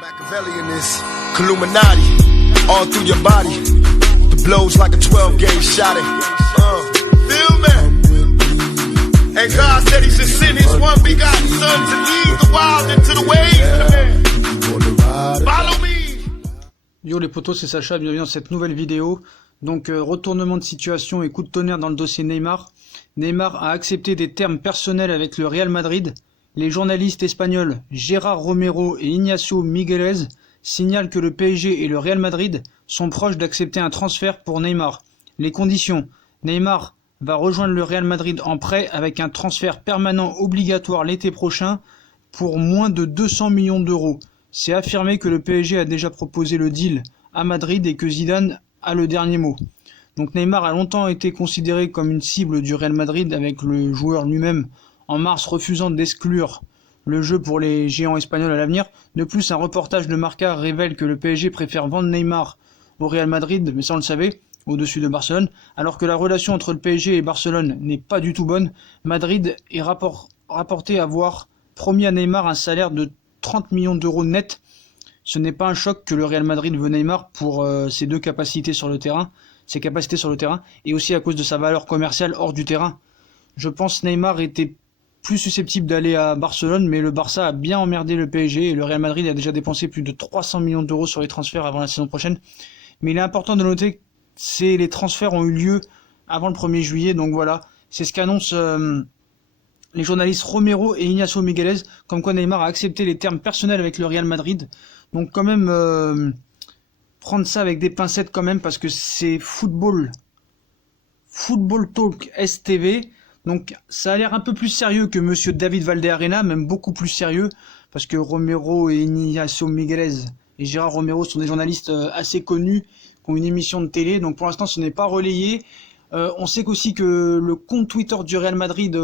Machiavelli in this Illuminati, all through your body. The blows like a 12-gauge shot. Feel me? And God said He should send His one begotten Son to lead the wild into the ways. Follow me. Yo les potos, c'est Sacha, bienvenue dans cette nouvelle vidéo. Donc retournement de situation et coup de tonnerre dans le dossier Neymar. Neymar a accepté des termes personnels avec le Real Madrid. Les journalistes espagnols Gérard Romero et Ignacio Miguelez signalent que le PSG et le Real Madrid sont proches d'accepter un transfert pour Neymar. Les conditions: Neymar va rejoindre le Real Madrid en prêt avec un transfert permanent obligatoire l'été prochain pour moins de 200 millions d'euros. C'est affirmé que le PSG a déjà proposé le deal à Madrid et que Zidane a le dernier mot. Donc Neymar a longtemps été considéré comme une cible du Real Madrid, avec le joueur lui-même en mars refusant d'exclure le jeu pour les géants espagnols à l'avenir. De plus, un reportage de Marca révèle que le PSG préfère vendre Neymar au Real Madrid, mais ça on le savait, au-dessus de Barcelone. Alors que la relation entre le PSG et Barcelone n'est pas du tout bonne, Madrid est rapporté avoir promis à Neymar un salaire de 30 millions d'euros net. Ce n'est pas un choc que le Real Madrid veut Neymar pour ses deux capacités sur le terrain, ses capacités sur le terrain, et aussi à cause de sa valeur commerciale hors du terrain. Je pense Neymar était plus susceptible d'aller à Barcelone, mais le Barça a bien emmerdé le PSG et le Real Madrid a déjà dépensé plus de 300 millions d'euros sur les transferts avant la saison prochaine. Mais il est important de noter que les transferts ont eu lieu avant le 1er juillet, donc voilà, c'est ce qu'annoncent les journalistes Romero et Ignacio Miguelez, comme quoi Neymar a accepté les termes personnels avec le Real Madrid. Donc quand même, prendre ça avec des pincettes quand même, parce que c'est Football Talk STV. Donc ça a l'air un peu plus sérieux que Monsieur David Valdearena, même beaucoup plus sérieux, parce que Romero et Ignacio Miguelez et Gérard Romero sont des journalistes assez connus, qui ont une émission de télé, donc pour l'instant ce n'est pas relayé. On sait aussi que le compte Twitter du Real Madrid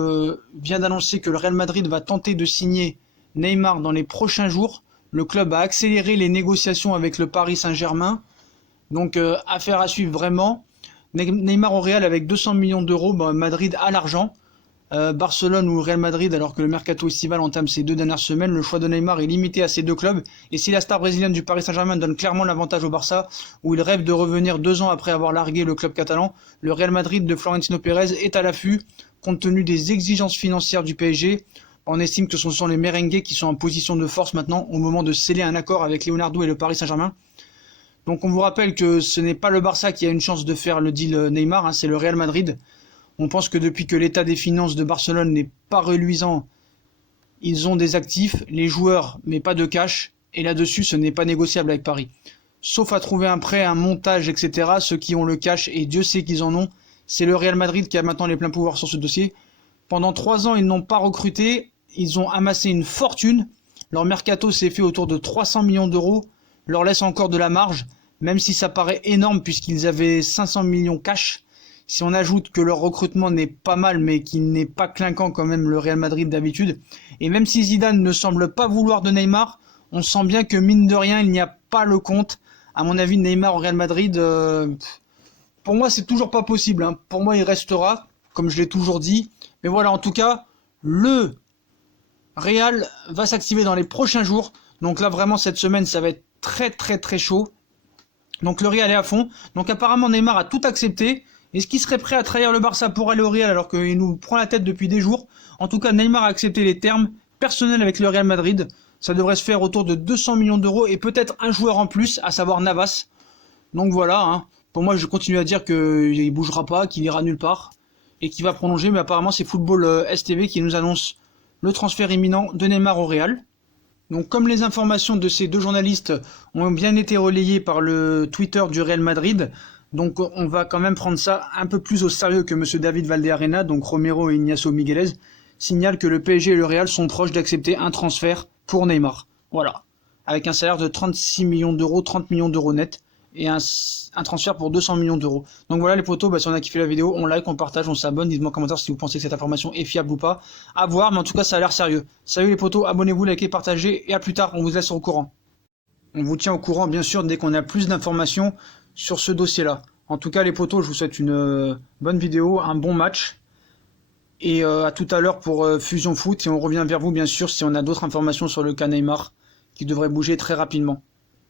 vient d'annoncer que le Real Madrid va tenter de signer Neymar dans les prochains jours. Le club a accéléré les négociations avec le Paris Saint-Germain, donc affaire à suivre vraiment. Neymar au Real avec 200 millions d'euros, Madrid a l'argent. Barcelone ou Real Madrid, alors que le mercato estival entame ces 2 dernières semaines, le choix de Neymar est limité à ces deux clubs. Et si la star brésilienne du Paris Saint-Germain donne clairement l'avantage au Barça, où il rêve de revenir 2 ans après avoir largué le club catalan, le Real Madrid de Florentino Pérez est à l'affût, compte tenu des exigences financières du PSG. On estime que ce sont les merengues qui sont en position de force maintenant au moment de sceller un accord avec Leonardo et le Paris Saint-Germain. Donc on vous rappelle que ce n'est pas le Barça qui a une chance de faire le deal Neymar, c'est le Real Madrid. On pense que depuis que l'état des finances de Barcelone n'est pas reluisant, ils ont des actifs, les joueurs, mais pas de cash, et là-dessus ce n'est pas négociable avec Paris. Sauf à trouver un prêt, un montage, etc. Ceux qui ont le cash, et Dieu sait qu'ils en ont, c'est le Real Madrid qui a maintenant les pleins pouvoirs sur ce dossier. Pendant 3 ans, ils n'ont pas recruté, ils ont amassé une fortune, leur mercato s'est fait autour de 300 millions d'euros, leur laisse encore de la marge, même si ça paraît énorme puisqu'ils avaient 500 millions cash. Si on ajoute que leur recrutement n'est pas mal, mais qu'il n'est pas clinquant quand même le Real Madrid d'habitude, et même si Zidane ne semble pas vouloir de Neymar, on sent bien que mine de rien, il n'y a pas le compte. À mon avis, Neymar au Real Madrid, pour moi, c'est toujours pas possible, hein. Pour moi, il restera, comme je l'ai toujours dit. Mais voilà, en tout cas, le Real va s'activer dans les prochains jours. Donc là, vraiment, cette semaine, ça va être très très très chaud. Donc le Real est à fond. Donc apparemment, Neymar a tout accepté. Est-ce qu'il serait prêt à trahir le Barça pour aller au Real alors qu'il nous prend la tête depuis des jours? En tout cas, Neymar a accepté les termes personnels avec le Real Madrid. Ça devrait se faire autour de 200 millions d'euros et peut-être un joueur en plus, à savoir Navas. Donc voilà, hein. Pour moi, je continue à dire qu'il bougera pas, qu'il ira nulle part et qu'il va prolonger. Mais apparemment, c'est Football STV qui nous annonce le transfert imminent de Neymar au Real. Donc comme les informations de ces deux journalistes ont bien été relayées par le Twitter du Real Madrid, donc on va quand même prendre ça un peu plus au sérieux que Monsieur David Valdearena. Donc Romero et Ignacio Miguelez signalent que le PSG et le Real sont proches d'accepter un transfert pour Neymar. Voilà, avec un salaire de 36 millions d'euros, 30 millions d'euros net, et un transfert pour 200 millions d'euros. Donc voilà les potos, si on a kiffé la vidéo, on like, on partage, on s'abonne, dites-moi en commentaire si vous pensez que cette information est fiable ou pas. À voir, mais en tout cas ça a l'air sérieux. Salut les potos, abonnez-vous, likez, partagez, et à plus tard, on vous laisse au courant. On vous tient au courant bien sûr dès qu'on a plus d'informations sur ce dossier-là. En tout cas les potos, je vous souhaite une bonne vidéo, un bon match, et à tout à l'heure pour Fusion Foot, et on revient vers vous bien sûr si on a d'autres informations sur le cas Neymar qui devrait bouger très rapidement.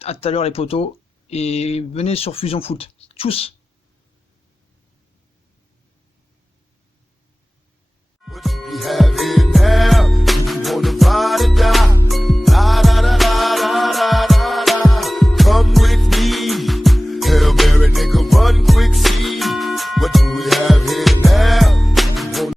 À tout à l'heure les potos, et venez sur Fusion Foot. Tchuss. What you be